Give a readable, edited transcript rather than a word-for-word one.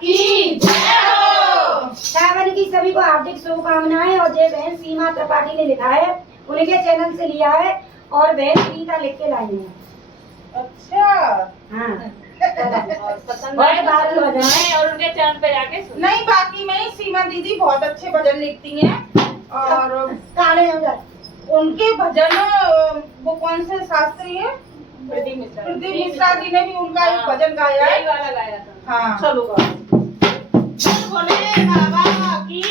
की जय हो। सावन की सभी को हार्दिक शुभकामनाएं। और जय बहन सीमा त्रिपाठी ने लिखा है, उनके चैनल से लिया है और बहन गीता लिख के लाई है। अच्छा हाँ और पसंद बहुत आए बात तो भजन सुनाएं और उनके चैनल पे जाके सुनाएं। नहीं, बाकी में सीमा दीदी बहुत अच्छे भजन लिखती हैं और काले हो जाए। उनके भजन वो कौन से शास्त्री है, प्रदीप मिश्रा प्रदीप मिश्रा जी ने भी उनका एक भजन गाया यही है। वाला गाया था। हाँ चलो गाओ। बोले बाबा की